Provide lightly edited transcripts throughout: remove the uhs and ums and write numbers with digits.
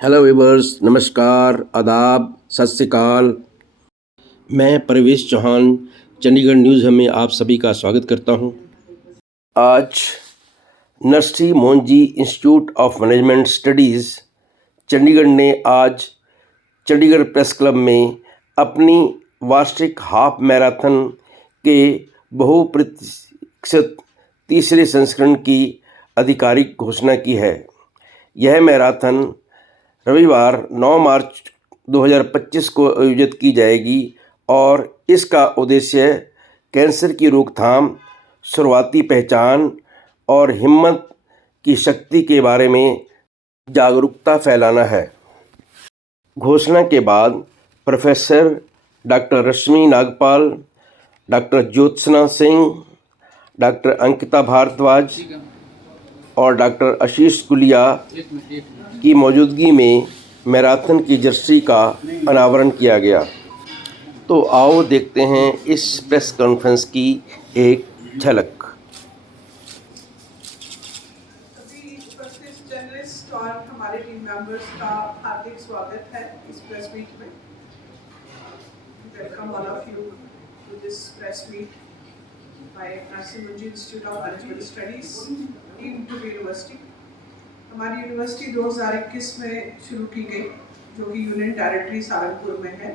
Hello viewers, नमस्कार, आदाब, सत श्री अकाल। मैं परवेश चौहान, चंडीगढ़ न्यूज़ में आप सभी का स्वागत करता हूं। आज Narsee Mohanji institute of management Studies Chandigarh ने आज चंडीगढ़ प्रेस क्लब में अपनी वार्षिक हाफ मैराथन के बहुप्रतीक्षित तीसरे संस्करण की आधिकारिक घोषणा की है। यह मैराथन रविवार 9 मार्च 2025 को आयोजित की जाएगी और इसका उद्देश्य कैंसर की रोकथाम, शुरुआती पहचान और हिम्मत की शक्ति के बारे में जागरूकता फैलाना है। घोषणा के बाद प्रोफेसर डॉक्टर रश्मि नागपाल, डॉक्टर ज्योत्सना सिंह, डॉक्टर अंकिता भारद्वाज और डॉक्टर आशीष गुलिया की मौजूदगी में मैराथन की जर्सी का अनावरण किया गया। तो आओ देखते हैं इस प्रेस कॉन्फ्रेंस की एक झलक। सभी उपस्थित जर्नलिस्ट और हमारे टीम मेंबर्स का हार्दिक स्वागत है इस प्रेस मीट में। Welcome all of you to this press meet by Narsee Mohanji institute of management studies in to university. हमारी यूनिवर्सिटी 2021 में शुरू की गई, जो कि यूनियन टेरिटरी सहारनपुर में है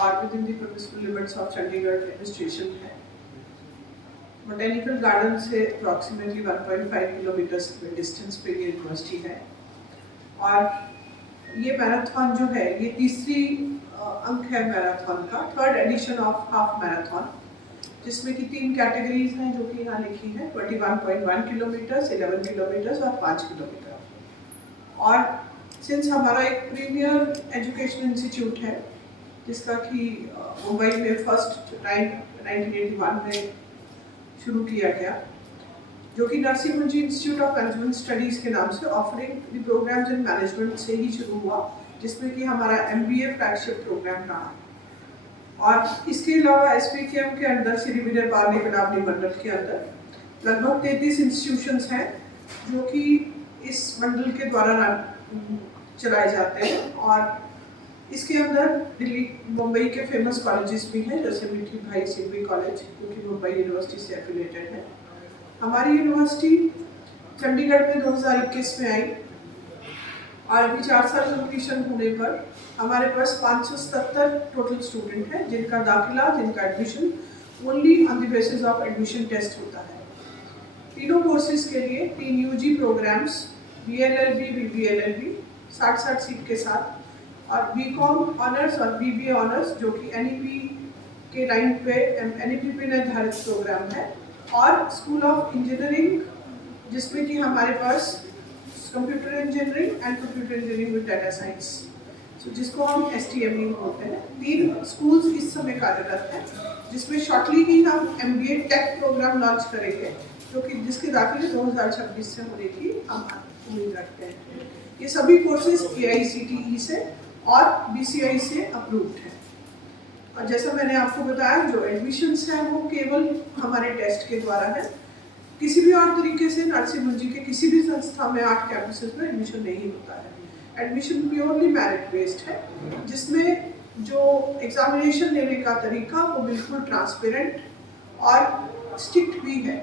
और with in the permissible limits of Chandigarh administration है। बोटेनिकल गार्डन से अप्रॉक्सीमेटली 1.5 किलोमीटर के डिस्टेंस पे ये यूनिवर्सिटी है और ये मैराथन जो है ये तीसरी अंक है मैराथन का, third edition of half marathon, जिसमें कि 3 कैटेगरीज हैं जो कि यहाँ लिखी है, 21.1 किलोमीटर, 11 किलोमीटर और 5 किलोमीटर। और सिंस हमारा एक प्रीमियर एजुकेशन इंस्टीट्यूट है जिसका कि मुंबई में फर्स्ट टाइम 1981 में शुरू किया गया, जो कि Narsee Mohanji institute of management studies के नाम से offering the programs in management से ही शुरू हुआ, जिसमें कि हमारा MBA फ्लैगशिप प्रोग्राम रहा। और इसके अलावा SPKM के अंदर श्री विजय पाल निगरानी मंडल के अंदर लगभग 33 इंस्टीट्यूशंस हैं जो कि इस मंडल के द्वारा चलाए जाते हैं। और इसके अंदर दिल्ली मुंबई के फेमस कॉलेजेस भी हैं, जैसे मिठी भाई सिंघवी कॉलेज जो कि मुंबई यूनिवर्सिटी से एफिलेटेड है। हमारी यूनिवर्सिटी चंडीगढ़ में 2021 में आई और अभी 4 साल कंप्लीशन होने पर हमारे पास 577 टोटल स्टूडेंट हैं जिनका दाखिला, जिनका admission only on the basis of admission test होता है। तीनों कोर्सेज के लिए 3 UG programmes, BLLB, BBLLB 60-60 seat के साथ, और BCom ऑनर्स और BBA ऑनर्स जो कि NEP के लाइन पे NEP पे निर्धारित प्रोग्राम है, और स्कूल ऑफ इंजीनियरिंग जिसमें कि हमारे पास computer engineering and computer engineering with data science, so जिसको हम STME बोलते हैं। 3 स्कूल्स इस समय कार्यरत हैं, जिसमें शॉर्टली ही हम MBA टेक प्रोग्राम लॉन्च करेंगे, जो कि जिसके दाखिले 2026 से होने की हम उम्मीद रखते हैं। ये सभी कोर्सेज AICTE से और BCI से अप्रूव्ड हैं। और जैसा मैंने आपको बताया, जो एडमिशन्स हैं वो केवल हमारे टेस्ट के द्वारा है। किसी भी और तरीके से नरसी मोहनजी के किसी भी संस्था में 8 कैंपसेस में एडमिशन नहीं होता है। एडमिशन प्योरली मेरिट बेस्ड है, जिसमें जो एग्जामिनेशन लेने का तरीका वो बिल्कुल ट्रांसपेरेंट और स्ट्रिक्ट भी है।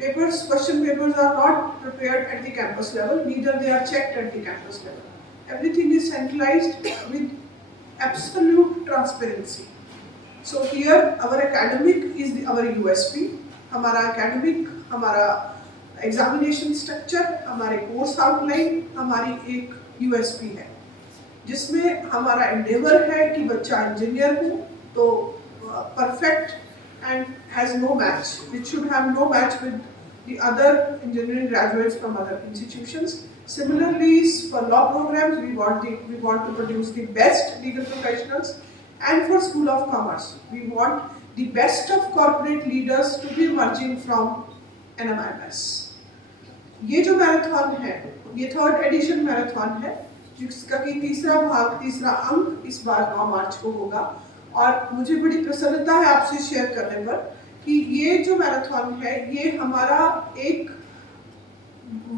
Question papers are not prepared at the campus level, neither they are checked at the campus level. Everything is centralised with absolute transparency. So here our academic is our USP. हमारा academic, हमारा examination structure, हमारे course outline हमारी एक USP है, जिसमें हमारा Endeavour है कि बच्चा इंजीनियर हो तो perfect and has no match, it should have no match with the other engineering graduates from other institutions. Similarly, for law programs, we want to produce the best legal professionals, and for School of Commerce, we want the best of corporate leaders to be emerging from NMIMS. ये जो marathon है, ये 3rd addition marathon है, जिसका कि तीसरा भाग, तीसरा अंक इस बार 9 मार्च को होगा। और मुझे बड़ी प्रसन्नता है आपसे शेयर करने पर कि ये जो मैराथन है ये हमारा एक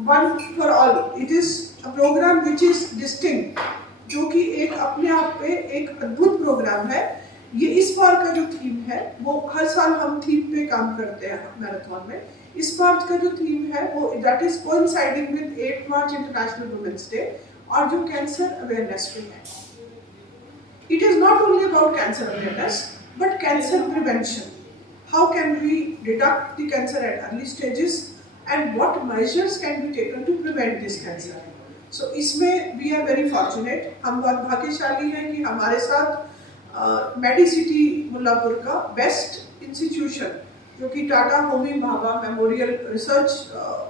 one for all, it is a program which is distinct, जो कि एक अपने आप पे एक अद्भुत प्रोग्राम है। ये इस बार का जो थीम है, वो हर साल हम थीम पे काम करते हैं मैराथन में। इस बार का जो थीम है वो that is coinciding with 8 March international women's day, और जो कैंसर अवेयरनेस पे है। It is not only about cancer awareness, but cancer prevention. How can we detect the cancer at early stages, and what measures can be taken to prevent this cancer? So इसमें we are very fortunate, हम बहुत भाग्यशाली हैं कि हमारे साथ मेडिसिटी मुल्लापुर का best institution, जो कि Tata Homi Bhabha memorial research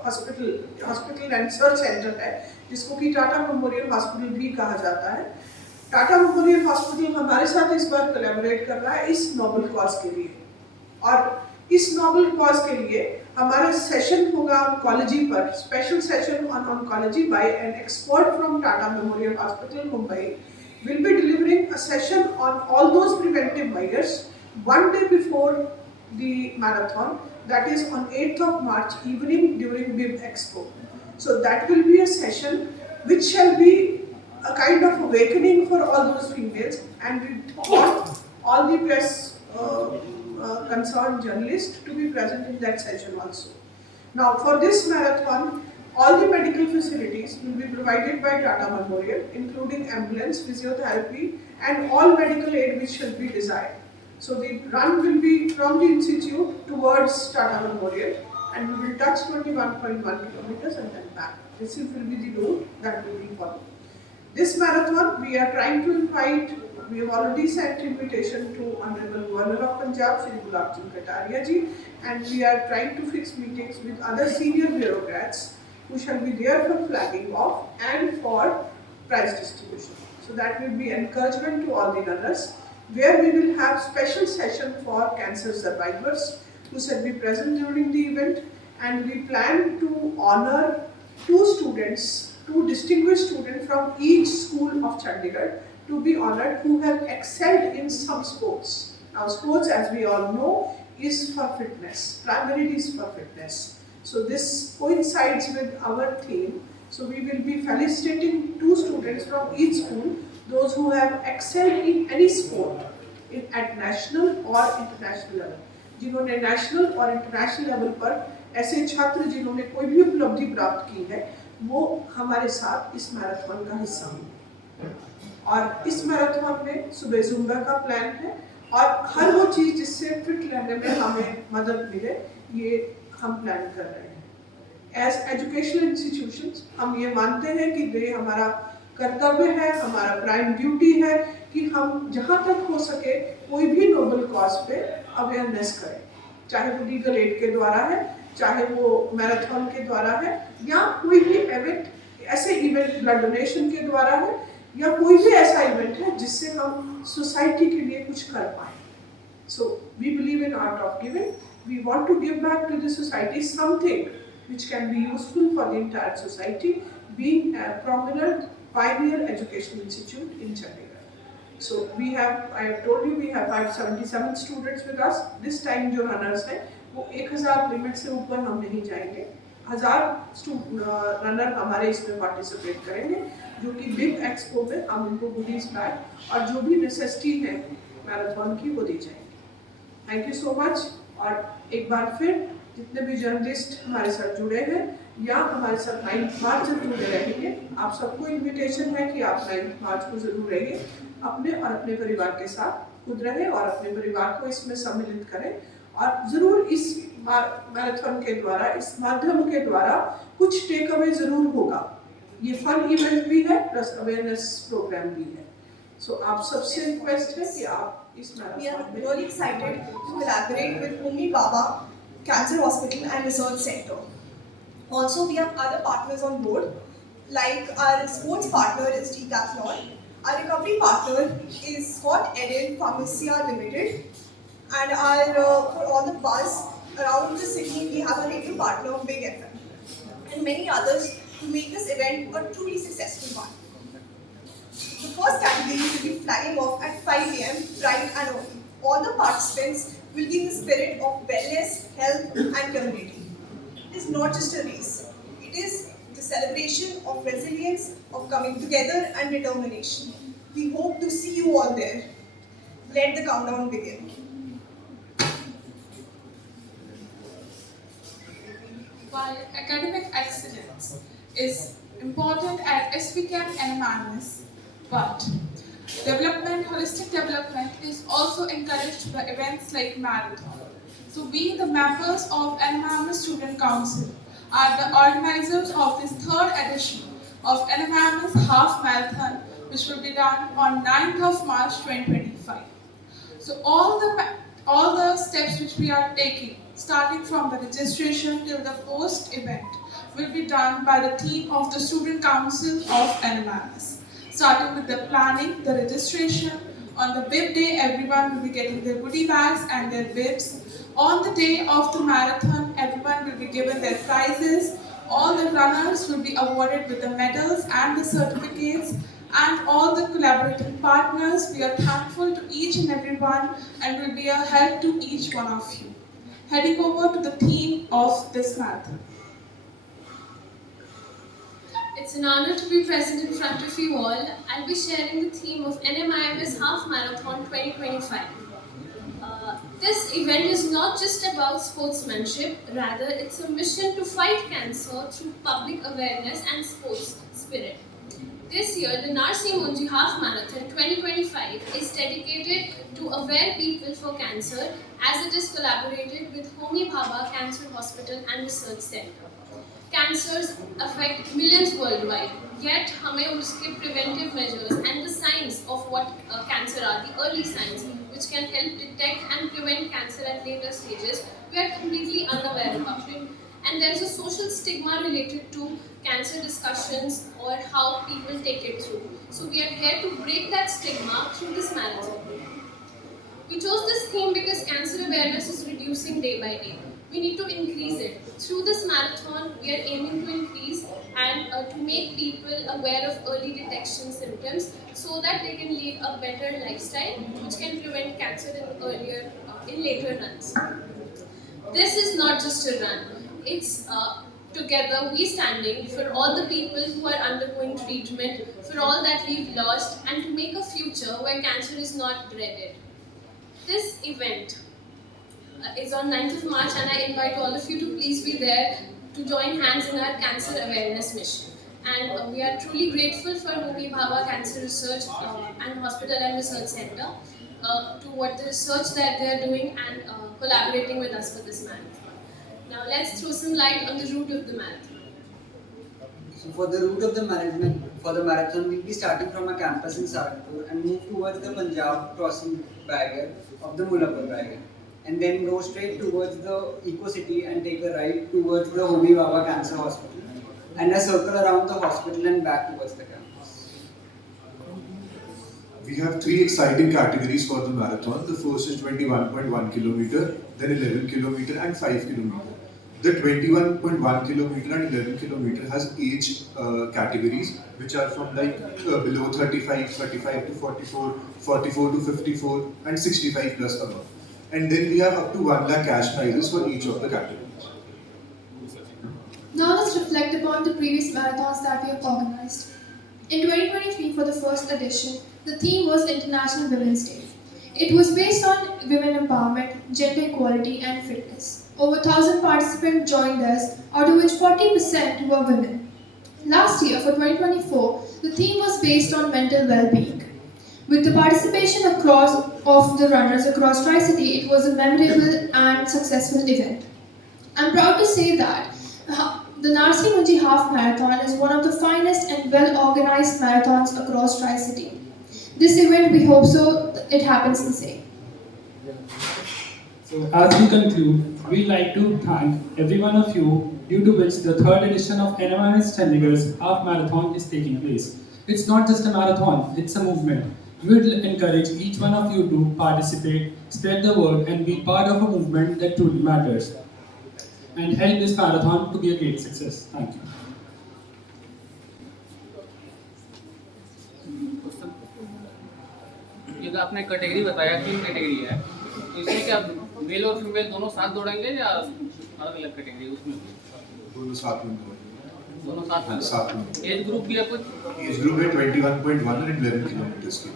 hospital and research centre है, जिसको कि टाटा मेमोरियल हॉस्पिटल भी कहा जाता है। टाटा मेमोरियल हॉस्पिटल हमारे साथ इस बार कोलैबोरेट कर रहा है इस नोबल कॉज के लिए, और इस नोबल कॉज के लिए हमारा सेशन होगा ऑन्कोलॉजी पर, special session on oncology by an expert from Tata memorial hospital Mumbai will be delivering a session on all those preventive measures one day before the marathon, that is on 8th of March evening during BIM Expo. So that will be a session which shall be a kind of awakening for all those females, and we want all the press concerned journalists to be present in that session also. Now for this marathon, all the medical facilities will be provided by Tata Memorial, including ambulance, physiotherapy, and all medical aid which shall be desired. So the run will be from the institute towards Tata Memorial, and we will touch 21.1 kilometers and then back. This will be the route that will be followed. This marathon, we are trying to invite, we have already sent invitation to Honorable Governor of Punjab, Shri Gulab Chand Kataria ji, and we are trying to fix meetings with other senior bureaucrats who shall be there for flagging off and for prize distribution. So that will be encouragement to all the runners, where we will have special session for cancer survivors who shall be present during the event, and we plan to honor two distinguished students from each school of Chandigarh to be honored who have excelled in some sports. Now sports, as we all know, is for fitness, primarily is for fitness. So this coincides with our theme. So we will be felicitating 2 students from each school, those who have excelled in any sport at national or international level. जिन्होंने national और international level पर ऐसे छात्र जिन्होंने कोई भी उपलब्धि प्राप्त की है, वो हमारे साथ इस मैराथन का हिस्सा होंगे। और इस मैराथन में सुबह जुम्बा का प्लान है, और हर वो चीज़ जिससे फिट रहने में हमें मदद मिले, ये हम प्लान कर रहे हैं। एज एजुकेशनल इंस्टीट्यूशंस हम ये मानते हैं कि ये हमारा कर्तव्य है, हमारा प्राइम ड्यूटी है कि हम जहाँ तक हो सके कोई भी नोबल कॉज पे अवेयरनेस करें, चाहे वो लीगल एड के द्वारा है, चाहे वो मैराथन के द्वारा है, या कोई भी ऐसे इवेंट ब्लड डोनेशन के द्वारा है, या कोई भी ऐसा इवेंट है जिससे हम सोसाइटी के लिए कुछ कर पाए। So we believe in art of giving. We want to give back to the society something which can be useful for the entire society, being a prominent pioneer educational institute in Chandigarh. So we have, I have told you, we have 577 students with us. This time जो runners हैं, वो 1000 limit से ऊपर हम नहीं जाएंगे। 1000 runner हमारे इसमें पार्टिसिपेट करेंगे, जो कि बिग एक्सपो में हम उनको गुडीज बैग और जो भी नेसेसिटी है मैराथन की वो दी जाएंगी। Thank you so much. और एक बार फिर जितने भी जर्नलिस्ट हमारे साथ जुड़े हैं या हमारे साथ 9 मार्च से जुड़े रहेंगे, आप सबको इनविटेशन है कि आप 9 मार्च को जरूर रहिए, अपने और अपने परिवार के साथ खुद रहें और अपने परिवार को इसमें सम्मिलित करें, और ज़रूर इस मैराथन के द्वारा, इस माध्यम के द्वारा कुछ टेक अवे ज़रूर होगा। ये फन इवेंट भी है प्लस अवेयरनेस प्रोग्राम भी है। So आप सबसे रिक्वेस्ट है कि आप इस marathon We are really excited to collaborate with Homi Baba Cancer Hospital and Research Center. Also, we have other partners on board, like our sports partner is Decathlon, our recovery partner is Scott Eden Pharmacia Limited, and for all the buzz around the city, we have a radio partner, Big FM, and many others to make this event a truly successful one. The first category will be flying off at 5 AM, bright and early. All the participants will be in the spirit of wellness, health, and community. It is not just a race. It is the celebration of resilience, of coming together and determination. We hope to see you all there. Let the countdown begin. While academic excellence is important at SPCAM and MIMS, but holistic development is also encouraged by events like marathon. So we, the members of NMIMS Student Council, are the organizers of this third edition of NMIMS Half Marathon, which will be done on 9th of March 2025. So all the steps which we are taking, starting from the registration till the post-event, will be done by the team of the Student Council of NMIMS. Starting with the planning, the registration. On the bib day, everyone will be getting their goodie bags and their bibs. On the day of the marathon, everyone will be given their prizes. All the runners will be awarded with the medals and the certificates. And all the collaborating partners, we are thankful to each and every one and will be a help to each one of you. Heading over to the theme of this marathon. It's an honor to be present in front of you all. I'll be sharing the theme of NMIMS Half Marathon 2025. This event is not just about sportsmanship, rather it's a mission to fight cancer through public awareness and sports spirit. This year, the Narsi Monji Half Marathon 2025 is dedicated to aware people for cancer as it is collaborated with Homi Bhabha Cancer Hospital and Research Center. Cancers affect millions worldwide, yet हमें उसके preventive measures and the signs of what cancer are, the early signs which can help detect and prevent cancer at later stages, we are completely unaware about it. And there's a social stigma related to cancer discussions or how people take it through. So we are here to break that stigma through this marathon. We chose this theme because cancer awareness is reducing day by day. We need to increase it. Through this marathon, we are aiming to increase and to make people aware of early detection symptoms so that they can lead a better lifestyle which can prevent cancer in later runs. This is not just a run. It's together we standing for all the people who are undergoing treatment, for all that we've lost, and to make a future where cancer is not dreaded. This event is on 9th of March and I invite all of you to please be there to join hands in our cancer awareness mission. And we are truly grateful for Homi Bhabha Cancer Research and Hospital and Research Center to what the research that they are doing and collaborating with us for this marathon. Now let's throw some light on the route of the marathon. So for the route of the marathon, we'll be starting from a campus in Saharanpur and move towards the Punjab crossing barrier of the Mullapur barrier, and then go straight towards the Eco City and take a right towards the Homi Bhabha Cancer Hospital, and a circle around the hospital and back towards the campus. We have three exciting categories for the marathon. The first is 21.1 kilometer, then 11 kilometer and 5 kilometer. The 21.1 kilometer and 11 kilometer has age categories which are from below 35 to 44, 44 to 54 and 65 plus above. And then we have up to 1 lakh cash prizes for each of the categories. Now let's reflect upon the previous marathons that we have organized. In 2023, for the first edition, the theme was International Women's Day. It was based on women empowerment, gender equality and fitness. Over 1,000 participants joined us, out of which 40% were women. Last year, for 2024, the theme was based on mental well-being. With the participation of the runners across Tri-City, it was a memorable and successful event. I'm proud to say that the Narsi Monji Half Marathon is one of the finest and well-organized marathons across Tri-City. This event, we hope it happens the same. So as we conclude, we'd like to thank every one of you, due to which the third edition of NMIMS Chandigarh's Half Marathon is taking place. It's not just a marathon, it's a movement. We would encourage each one of you to participate, spread the word and be part of a movement that truly matters. And help this marathon to be a great success. Thank you. ये तो आपने category बताया, 3 category है, तो इसमें क्या mail और female दोनों साथ दौड़ेंगे या अलग अलग कैटेगरी उसमें? दोनों साथ में दौड़ेंगे। दोनों साथ में साथ में एज ग्रुप भी है कुछ एज ग्रुप है 21.1 एंड 11 किलोमीटर्स के,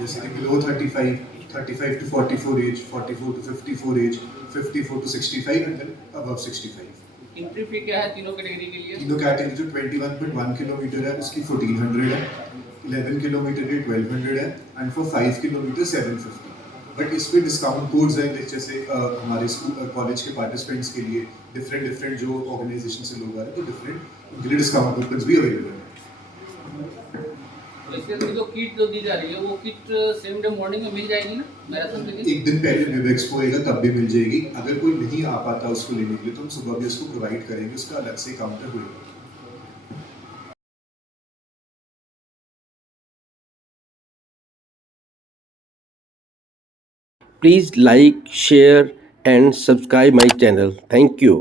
जैसे कि below 35, 35 to 44 age, 44 to 54 age, 54 to 65 and then above 65। Entry fee क्या है तीनों कैटेगरी के लिए? तीनों कैटेगरी जो 21.1 किलोमीटर है उसकी 1400 है, 11 किलोमीटर की 1200 है एंड फॉर 5 किलोमीटर 750। बट इस पे डिस्काउंट कोड्स हैं, जैसे हमारे स्कूल कॉलेज के पार्टिसिपेंट्स के लिए डिफरेंट जो ऑर्गेनाइजेशन से लोग आ रहे हैं तो डिफरेंट उनके लिए डिस्काउंट कूपन्स भी अवेलेबल है। तो इसके अंदर जो किट जो दी जा रही है वो किट सेम डे मॉर्निंग में मिल जाएगी ना मैराथन के लिए? एक दिन पहले वेब एक्सपो होएगा तब भी मिल जाएगी, अगर कोई नहीं आ पाता उसको लेने के लिए तो हम सुबह भी उसको प्रोवाइड करेंगे, उसका अलग से काउंटर होएगा। Please like, share and subscribe my channel. Thank you.